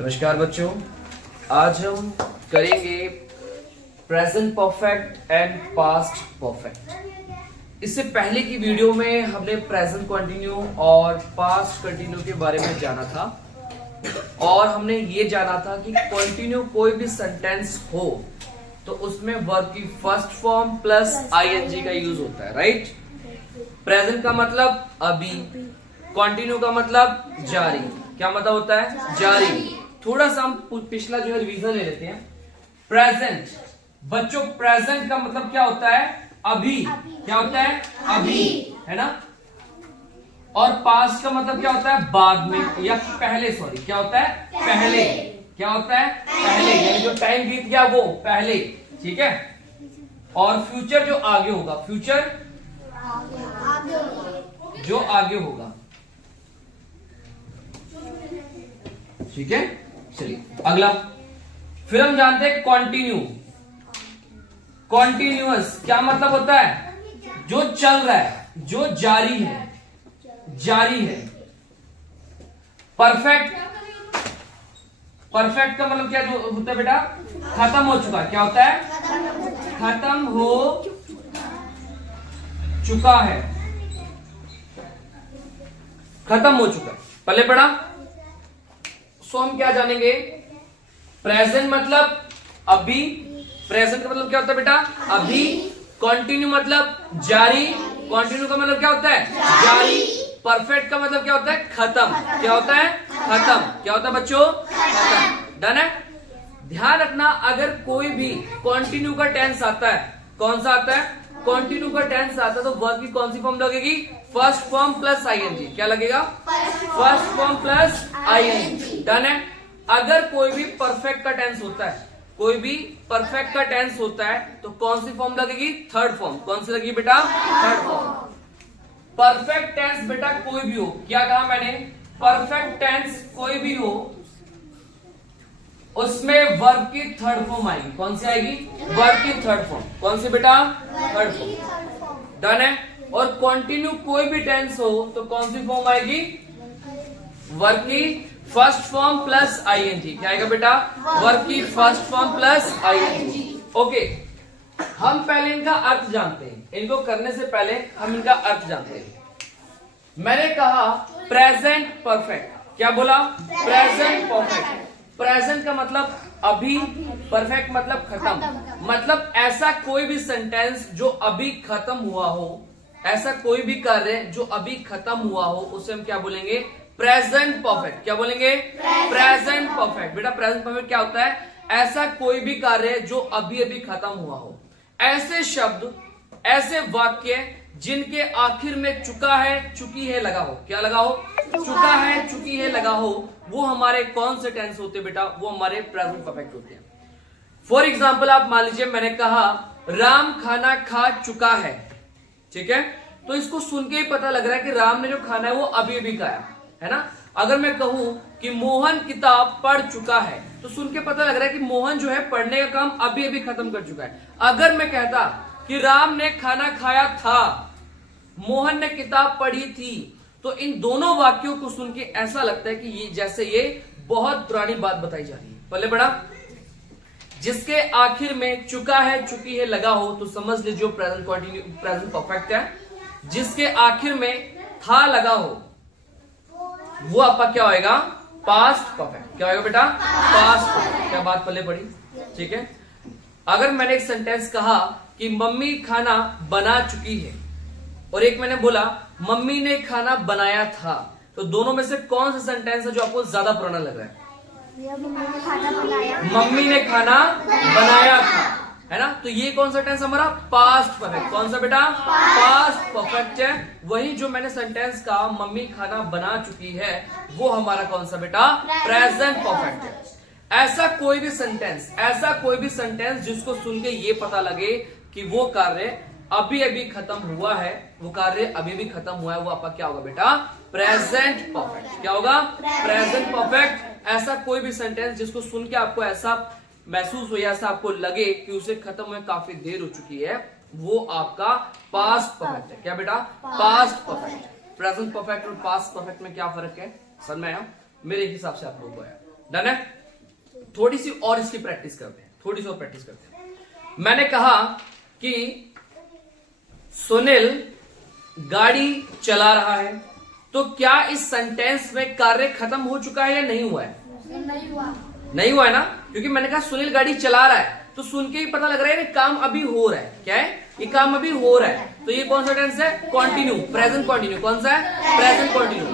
नमस्कार बच्चों, आज हम करेंगे present perfect and past perfect. इससे पहले की वीडियो में हमने प्रेजेंट कंटिन्यू और पास्ट कंटिन्यू के बारे में जाना था और हमने ये जाना था कि कंटिन्यू कोई भी सेंटेंस हो तो उसमें वर्ब की फर्स्ट फॉर्म प्लस आईएनजी का यूज होता है, राइट। प्रेजेंट का मतलब अभी, कंटिन्यू का मतलब जारी। क्या मतलब होता है? जारी। थोड़ा सा हम पिछला जो है रिवीजन ले लेते हैं। प्रेजेंट बच्चों, प्रेजेंट का मतलब क्या होता है? अभी। क्या होता है? अभी, है ना। और पास्ट का मतलब क्या होता है? बाद में या पहले। सॉरी, क्या होता है? पहले। क्या होता है? पहले, यानी जो टाइम बीत गया वो पहले, ठीक है। और फ्यूचर जो आगे होगा, फ्यूचर जो आगे होगा, ठीक है। चलिए अगला, फिर हम जानते हैं कॉन्टिन्यू। कॉन्टिन्यूअस क्या मतलब होता है? जो चल रहा है, जो जारी है, जारी है। परफेक्ट, परफेक्ट का मतलब क्या होता है बेटा? खत्म हो चुका। क्या होता है? खत्म हो चुका है, खत्म हो चुका है। पहले पढ़ा। सो हम क्या जानेंगे? प्रेजेंट मतलब अभी। प्रेजेंट का मतलब क्या होता है बेटा? अभी। कंटिन्यू मतलब जारी। कंटिन्यू का मतलब क्या होता है? जारी। परफेक्ट का मतलब क्या होता है? खत्म। क्या होता है? खत्म। क्या होता है बच्चों? खत्म। डन है। ध्यान रखना, अगर कोई भी कंटिन्यू का टेंस आता है, कौन सा आता है? कंटिन्यू का टेंस आता है तो वर्ब की कौन सी फॉर्म लगेगी? First form plus ING. क्या लगेगा? First form plus ING. Done है। अगर कोई भी परफेक्ट का टेंस होता है, कोई भी परफेक्ट का टेंस होता है तो कौन सी फॉर्म लगेगी? Third form. कौन सी लगेगी बेटा? Third form. परफेक्ट टेंस बेटा कोई भी हो, क्या कहा मैंने? परफेक्ट टेंस कोई भी हो, उसमें वर्ब की थर्ड फॉर्म आएगी। कौन सी आएगी? वर्ब की थर्ड फॉर्म। कौन सी बेटा? Third form. डन है। और कंटिन्यू कोई भी टेंस हो तो कौन सी फॉर्म आएगी? वर्ब की फर्स्ट फॉर्म प्लस आईएनजी। क्या आएगा बेटा? वर्ब की first form plus ING. Okay, हम पहले इनका अर्थ जानते हैं। इनको करने से पहले हम इनका अर्थ जानते हैं। मैंने कहा प्रेजेंट परफेक्ट। क्या बोला? Present perfect. प्रेजेंट का मतलब अभी, परफेक्ट मतलब खत्म। मतलब ऐसा कोई भी सेंटेंस जो अभी खत्म हुआ हो, ऐसा कोई भी कार्य जो अभी खत्म हुआ हो, उसे हम क्या बोलेंगे? Present perfect. क्या बोलेंगे? Present perfect. बेटा प्रेजेंट परफेक्ट क्या होता है? ऐसा कोई भी कार्य जो अभी अभी खत्म हुआ हो। ऐसे शब्द, ऐसे वाक्य जिनके आखिर में चुका है, चुकी है लगा हो। क्या लगा हो? चुका है, चुकी है लगा हो, वो हमारे कौन से टेंस होते हैं बेटा? वो हमारे प्रेजेंट परफेक्ट होते हैं। फॉर एग्जाम्पल आप मान लीजिए, मैंने कहा राम खाना खा चुका है, ठीक है। तो इसको सुन के ही पता लग रहा है कि राम ने जो खाना है वो अभी अभी खाया है ना। अगर मैं कहूं कि मोहन किताब पढ़ चुका है तो सुन के पता लग रहा है कि मोहन जो है पढ़ने का काम अभी अभी खत्म कर चुका है। अगर मैं कहता कि राम ने खाना खाया था, मोहन ने किताब पढ़ी थी, तो इन दोनों वाक्यों को सुन के ऐसा लगता है कि ये जैसे ये बहुत पुरानी बात बताई जा रही है। पहले बड़ा, जिसके आखिर में चुका है, चुकी है लगा हो तो समझ लीजिए प्रेजेंट कंटिन्यू, प्रेजेंट परफेक्ट है। जिसके आखिर में था लगा हो वो आपका क्या होएगा? Past perfect. क्या होएगा बेटा? Past perfect. क्या बात पहले पड़ी? ठीक है। अगर मैंने एक सेंटेंस कहा कि मम्मी खाना बना चुकी है और एक मैंने बोला मम्मी ने खाना बनाया था, तो दोनों में से कौन सा सेंटेंस है जो आपको ज्यादा पुराना लग रहा है? मम्मी ने खाना बनाया था, है ना। तो ये कौन सा टेंस हमारा? Past perfect. कौन सा बेटा? पास्ट परफेक्ट है। वही जो मैंने सेंटेंस का मम्मी खाना बना चुकी है वो हमारा कौन सा बेटा? प्रेजेंट परफेक्ट है। ऐसा कोई भी सेंटेंस, ऐसा कोई भी सेंटेंस जिसको सुन के ये पता लगे कि वो कार्य अभी अभी खत्म हुआ है, वो कार्य अभी भी खत्म हुआ है, वो आपका क्या होगा बेटा? Present perfect. क्या होगा? Present perfect. ऐसा कोई भी सेंटेंस जिसको सुन के आपको ऐसा महसूस हो या ऐसा आपको लगे कि उसे खत्म हुए काफी देर हो चुकी है, वो आपका पास्ट परफेक्ट है। क्या बेटा? Past perfect. प्रेजेंट परफेक्ट और पास्ट परफेक्ट में क्या फर्क है? समझ में आया? मेरे हिसाब से आप लोगों को आया। डन है। थोड़ी सी और इसकी प्रैक्टिस करते हैं, थोड़ी सी और प्रैक्टिस करते हैं। मैंने कहा कि सुनील गाड़ी चला रहा है, तो क्या इस सेंटेंस में कार्य खत्म हो चुका है या नहीं हुआ है? नहीं हुआ है ना, क्योंकि मैंने कहा सुनील गाड़ी चला रहा है, तो सुन के ही पता लग रहा है कि काम अभी हो रहा है। क्या है? ये काम अभी हो रहा है, तो ये कौन सा टेंस है? Continue, present continue. कौन सा है? Present continue.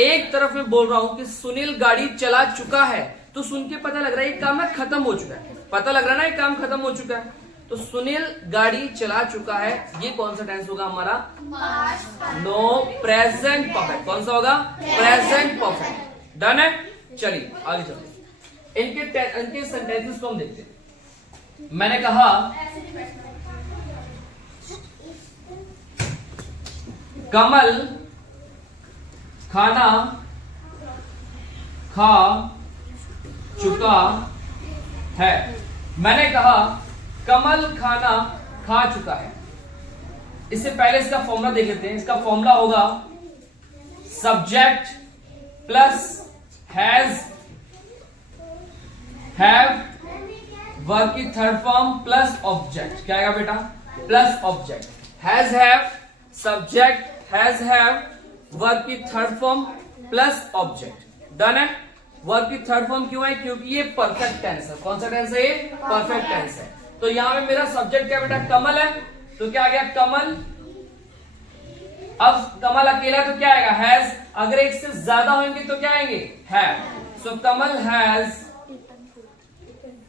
एक तरफ मैं बोल रहा हूं कि सुनील गाड़ी चला चुका है, तो सुन के पता लग रहा है ये काम खत्म हो चुका है। पता लग रहा है ना ये काम खत्म हो चुका है, तो सुनील गाड़ी चला चुका है, ये कौन सा टेंस होगा हमारा? No, present perfect. कौन सा होगा? Present perfect. डन है। चलिए आगे चलते हैं। इनके सेंटेंसेस को हम देखते हैं। मैंने कहा कमल खाना खा चुका है। मैंने कहा कमल खाना खा चुका है। इससे पहले इसका फॉर्मूला देख लेते हैं। इसका फॉर्मूला होगा subject plus has have verb की थर्ड फॉर्म प्लस ऑब्जेक्ट। क्या आएगा बेटा? Plus object. Has have subject, has have verb की third form plus object. Done है। वर्ब की थर्ड फॉर्म क्यों है? क्योंकि ये परफेक्ट टेंस है। कौन सा टेंस है? ये परफेक्ट टेंस है। तो यहां पे मेरा सब्जेक्ट क्या बेटा? कमल है, तो क्या आ गया? कमल। अब कमल अकेला तो क्या आएगा? हैज। अगर एक से ज्यादा होंगे तो क्या आएंगे? Have. So Kamal has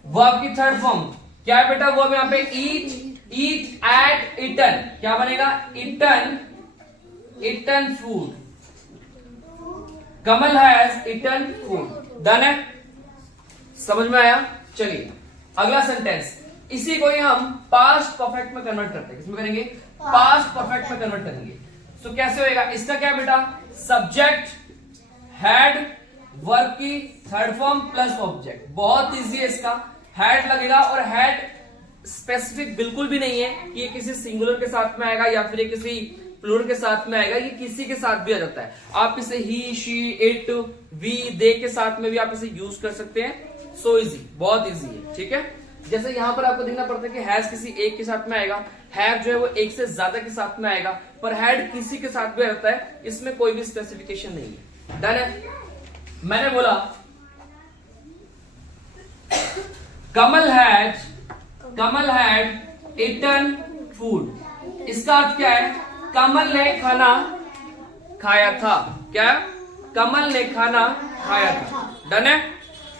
verb की थर्ड फॉर्म क्या है बेटा? वर्ब यहां पे ईट, ईट, एट, इटन। क्या बनेगा? Eaten, eaten food. Kamal has eaten food. Done है। समझ में आया? चलिए अगला सेंटेंस, इसी को ही हम पास्ट परफेक्ट में कन्वर्ट करते हैं। किसमें करेंगे? पास्ट परफेक्ट में कन्वर्ट करेंगे। तो कैसे होएगा? इसका क्या बेटा? सब्जेक्ट हैड वर्ब की थर्ड फॉर्म प्लस ऑब्जेक्ट। बहुत इजी है इसका। हैड लगेगा, और हैड स्पेसिफिक बिल्कुल भी नहीं है कि ये किसी सिंगुलर के साथ में आएगा या फिर ये किसी प्लूरल के साथ में आएगा। ये किसी के साथ भी आ जाता है। आप इसे ही, शी, इट, वी, दे के साथ में भी आप इसे यूज कर सकते हैं। सो इजी, बहुत इजी है। ठीक है। जैसे यहां पर आपको देखना पड़ता है कि हैज किसी एक के साथ में आएगा, हैव जो है वो एक से ज्यादा के साथ में आएगा, पर हैड किसी के साथ भी रहता है। इसमें कोई भी स्पेसिफिकेशन नहीं है। डन है। मैंने बोला कमल हैड इटन फूड। इसका अर्थ क्या है? कमल ने खाना खाया था। क्या? कमल ने खाना खाया था। डन है।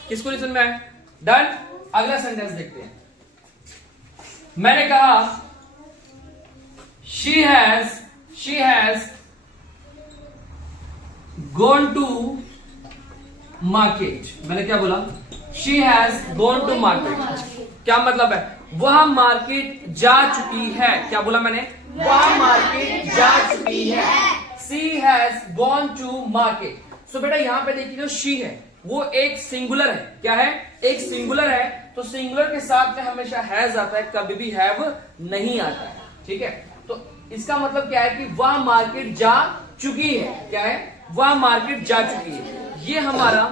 किसको नहीं समझ में आया? डन। अगला सेंटेंस देखते हैं। मैंने कहा she has gone to market. मैंने क्या बोला? She has gone to market. क्या मतलब है? वह मार्केट जा चुकी है। क्या बोला मैंने? वह मार्केट जा चुकी है। She has gone to market. So बेटा यहां पे देखिए जो शी है वो एक सिंगुलर है। क्या है? एक सिंगुलर है। तो सिंगुलर के साथ में हमेशा हैज आता है, कभी भी हैव नहीं आता है। ठीक है। तो इसका मतलब क्या है कि वह मार्केट जा चुकी है। क्या है? वह मार्केट जा चुकी है। ये हमारा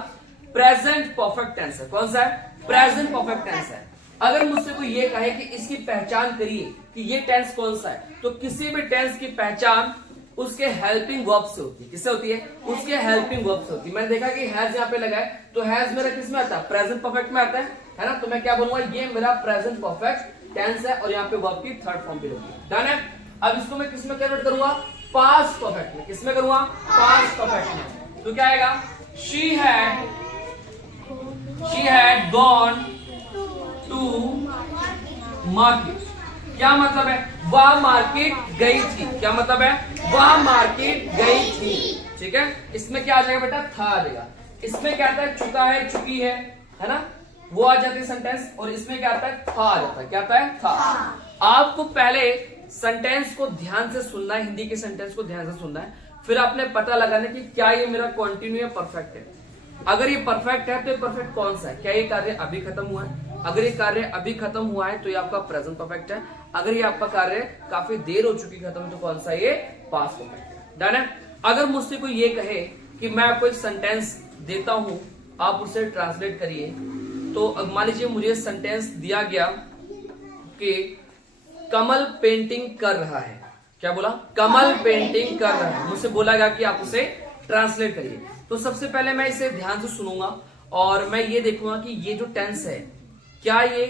प्रेजेंट परफेक्ट टेंस है। कौन सा है? प्रेजेंट परफेक्ट टेंस है। अगर मुझसे कोई ये कहे कि इसकी पहचान करिए कि ये टेंस कौन सा है, तो किसी भी टेंस की पहचान उसके हेल्पिंग वर्ब से होती है। किससे होती है? उसके हेल्पिंग वर्ब से होती है। मैंने देखा कि हैज यहाँ पे लगा है, तो हैज मेरा किस में आता है? प्रेजेंट परफेक्ट में आता है ना। तो मैं क्या बोलूंगा? ये मेरा प्रेजेंट परफेक्ट टेंस है, और यहाँ पे वर्ब की थर्ड फॉर्म भी होगी। डन है। अब इसको मैं किस में कन्वर्ट करूंगा? पास्ट परफेक्ट में। किस में करूंगा? पास्ट परफेक्ट में। तो क्या आएगा? She had gone to market. क्या मतलब है? वह मार्केट गई थी। क्या मतलब है? वह मार्केट गई थी। ठीक है। इसमें क्या आ जाएगा बेटा? था आ जाएगा। इसमें क्या आता है? चुका है, चुकी है ना, वो आ जाती है सेंटेंस। और इसमें क्या आता है? था आ जाता है। क्या आता है? था। आपको पहले सेंटेंस को ध्यान से सुनना है, हिंदी के सेंटेंस को ध्यान से सुनना है, फिर आपने पता लगाना कि क्या ये मेरा कॉन्टिन्यू या परफेक्ट है। अगर ये परफेक्ट है तो ये परफेक्ट कौन सा है? क्या ये कार्य अभी खत्म हुआ है? अगर ये कार्य अभी खत्म हुआ है तो ये आपका प्रेजेंट परफेक्ट है। अगर ये आपका कार्य काफी देर हो चुकी खत्म, तो कौन सा? ये पास्ट परफेक्ट है। डन है। अगर मुझसे कोई ये कहे कि मैं आपको एक सेंटेंस देता हूं, आप उसे ट्रांसलेट करिए। तो अब मान लीजिए मुझे सेंटेंस दिया गया कि कमल पेंटिंग कर रहा है। क्या बोला? कमल पेंटिंग कर रहा है। मुझसे बोला गया कि आप उसे ट्रांसलेट करिए। तो सबसे पहले मैं इसे ध्यान से सुनूंगा और मैं ये देखूंगा कि ये जो टेंस है, क्या ये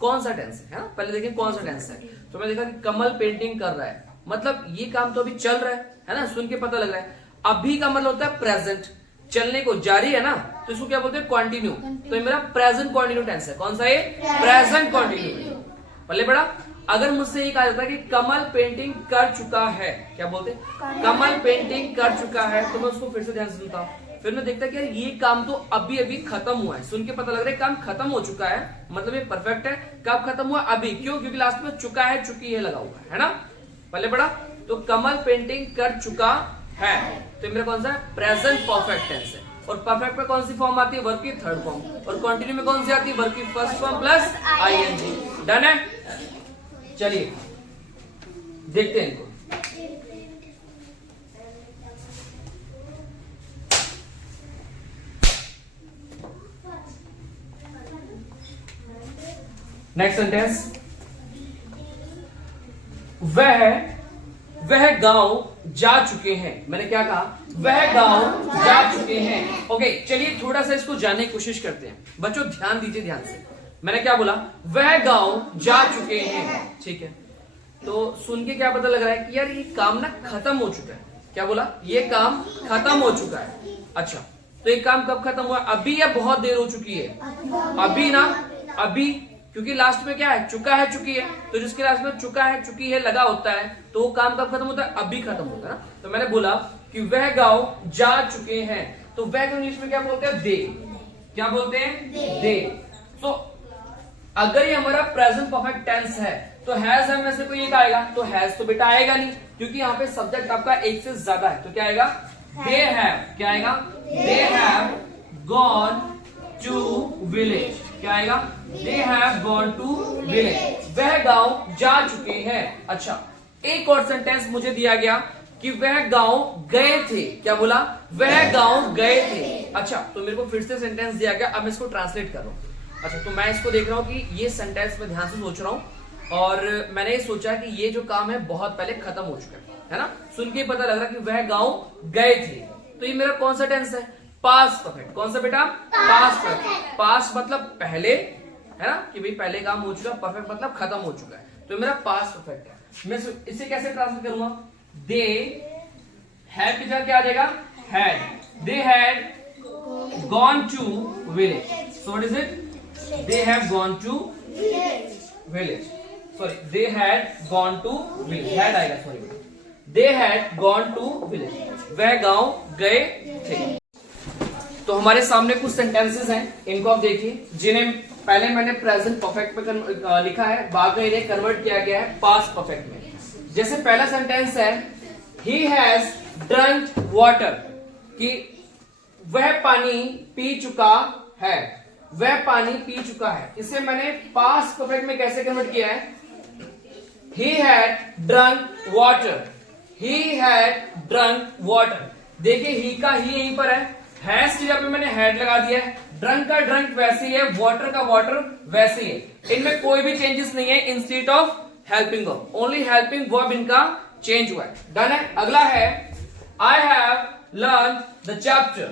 कौन सा टेंस है ना? पहले देखें कौन सा टेंस है। तो मैं देखा कि कमल पेंटिंग कर रहा है, मतलब ये काम तो अभी चल रहा है ना? सुन के पता लग रहा है। अभी का मतलब होता है प्रेजेंट, चलने को जारी है ना, तो इसको क्या बोलते हैं? कंटिन्यू। तो ये मेरा प्रेजेंट कंटिन्यू टेंस है। कौन सा ये? Present continue. पहले बड़ा अगर मुझसे ये कहा जाता है कि कमल पेंटिंग कर चुका है, क्या बोलते? कमल पेंटिंग कर चुका है, तो मैं उसको फिर से ध्यान से सुनता हूं। फिर मैं देखता कि यार ये काम तो अभी अभी खत्म हुआ है। सुन के पता लग रहा है काम खत्म हो चुका है, मतलब ये परफेक्ट है। कब खत्म हुआ? अभी। क्यों? क्योंकि लास्ट में चुका है, चुकी है लगा हुआ है ना? पहले बड़ा तो कमल पेंटिंग कर चुका है, तो मेरा कौन सा है? प्रेजेंट परफेक्ट टेंस है। और परफेक्ट में कौन सी फॉर्म आती है? वर्ब की थर्ड फॉर्म। और कंटिन्यू में कौन सी आती है? वर्ब की first form plus ING. Done है? चलिए देखते हैं इनको। नेक्स्ट सेंटेंस, वह गांव जा चुके हैं। मैंने क्या कहा? वह गांव जा चुके हैं। ओके, चलिए थोड़ा सा इसको जानने की कोशिश करते हैं। बच्चों ध्यान दीजिए ध्यान से। मैंने क्या बोला? वह गांव जा चुके हैं। ठीक है, तो सुन के क्या पता लग रहा है कि यार ये काम ना खत्म हो चुका है। क्या बोला? ये काम खत्म हो चुका है। अच्छा, तो ये काम कब खत्म हुआ? अभी या बहुत देर हो चुकी है? अभी ना, अभी। क्योंकि लास्ट में क्या है? चुका है, चुकी है। तो जिसके लास्ट में चुका है, चुकी है लगा होता है, तो वो काम कब खत्म होता है? अभी खत्म होता है ना। तो मैंने बोला कि वह गांव जा चुके हैं, तो वह को इंग्लिश में क्या बोलते हैं? दे। क्या बोलते हैं? दे। तो अगर ये हमारा प्रेजेंट परफेक्ट टेंस है, तो हैज है में से कोई एक आएगा, तो हैज तो बेटा आएगा नहीं, क्योंकि यहाँ पे सब्जेक्ट आपका एक से ज्यादा है। तो क्या आएगा? They have. क्या आएगा? They have gone to village. क्या आएगा? They have gone to village. वह गांव जा चुके हैं। अच्छा, एक और सेंटेंस मुझे दिया गया कि वह गांव गए थे। क्या बोला? वह गांव गए थे। अच्छा, तो मेरे को फिर से सेंटेंस दिया गया, अब मैं इसको ट्रांसलेट कर रहा हूं। अच्छा, तो मैं इसको देख रहा हूं कि ये सेंटेंस में ध्यान से सोच रहा हूं और मैंने ये सोचा कि ये जो काम है बहुत पहले खत्म हो चुका है ना? सुन के पता लग रहा कि वह गांव गए थे। तो ये मेरा कौन सा टेंस है? Past perfect. कौन सा बेटा? Past perfect. पास्ट मतलब पहले, है ना, कि भाई पहले काम हो चुका। परफेक्ट मतलब खत्म हो चुका है, तो मेरा पास्ट परफेक्ट है। मैं इसे कैसे ट्रांसलेट करूंगा? दे हैड की जगह क्या आ जाएगा? Had. They had gone to village. So what is it? They have gone to village. Sorry, they had gone to village. Had आएगा, sorry. They had gone to village. वह गांव गए थे। तो हमारे सामने कुछ सेंटेंसेस हैं, इनको आप देखिए, जिन्हें पहले मैंने प्रेजेंट परफेक्ट में लिखा है, बाद में इन्हें कन्वर्ट किया गया है पास्ट परफेक्ट में। जैसे पहला सेंटेंस है he has drunk water, कि वह पानी पी चुका है। वह पानी पी चुका है, इसे मैंने पास्ट परफेक्ट में कैसे कन्वर्ट किया है? He had drunk water. He had drunk water. देखिए ही का ही यहीं पर है, हैज की जगह पे मैंने हैड लगा दिया है। ड्रंक का ड्रंक वैसे ही है, वाटर का वाटर वैसे ही है। इनमें कोई भी चेंजेस नहीं है। Instead of helping verb, only helping verb इनका चेंज हुआ है। डन है। अगला है I have learned the chapter,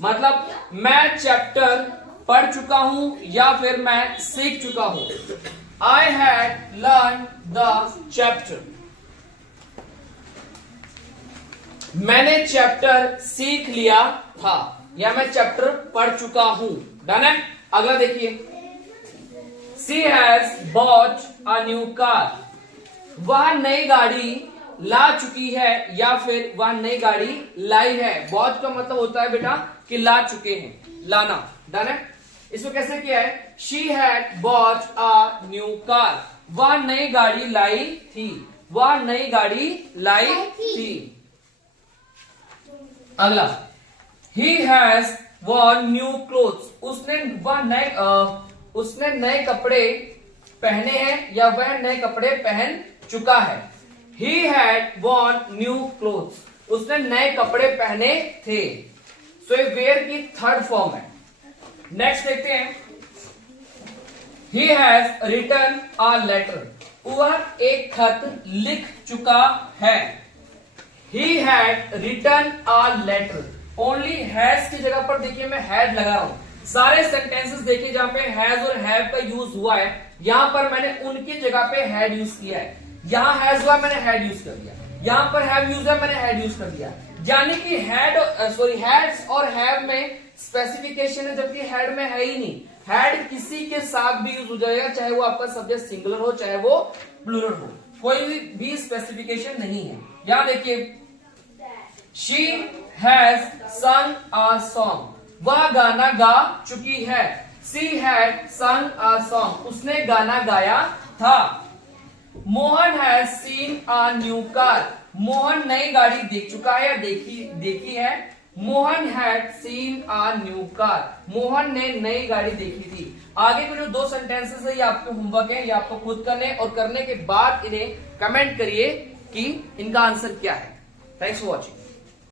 मतलब मैं चैप्टर पढ़ चुका हूं या फिर मैं सीख चुका हूं। I had learned the chapter, मैंने चैप्टर सीख लिया था या मैं चैप्टर पढ़ चुका हूं। डन है। अगला देखिए, She has bought a new car, वह नई गाड़ी ला चुकी है या फिर वह नई गाड़ी लाई है। बॉट का मतलब होता है बेटा कि ला चुके हैं, लाना। डन है। इसको कैसे किया है? She had bought a new car, वह नई गाड़ी लाई थी। वह नई गाड़ी लाई थी। अगला, He has worn new clothes, उसने नए कपड़े पहने हैं या वह नए कपड़े पहन चुका है। He had worn new clothes, उसने नए कपड़े पहने थे। तो ये वेयर की थर्ड फॉर्म है। नेक्स्ट देखते हैं, he has written a letter, वह एक खत लिख चुका है। He had written a letter, only has की जगह पर देखिए मैं हैड लगा रहा हूं। सारे सेंटेंसेस देखिए जहां पे हैज और हैव का यूज हुआ है, यहां पर मैंने उनकी जगह पे हैड यूज किया है। यहां हैज हुआ मैंने हैड यूज कर दिया, यहां पर हैव यूज है मैंने हैड यूज कर दिया। यानी कि हैड्स और हैव में स्पेसिफिकेशन है, जबकि हैड में है ही नहीं। हैड किसी के साथ भी यूज हो जाएगा, चाहे वो आपका सब्जेक्ट सिंगुलर हो चाहे वो प्लूरल हो, कोई भी स्पेसिफिकेशन नहीं है। यहां देखिए, she has sung a song, वह गाना गा चुकी है। she had sung a song, उसने गाना गाया था। Mohan has seen a new car, Mohan नई गाड़ी देख चुका है या देखी है। Mohan had seen a new car, Mohan ने नई गाड़ी देखी थी। आगे के जो दो सेंटेंसेस है ये आपके होमवर्क है, ये आपको खुद करने और करने के बाद इन्हें कमेंट करिए कि इनका आंसर क्या है। Thanks for watching.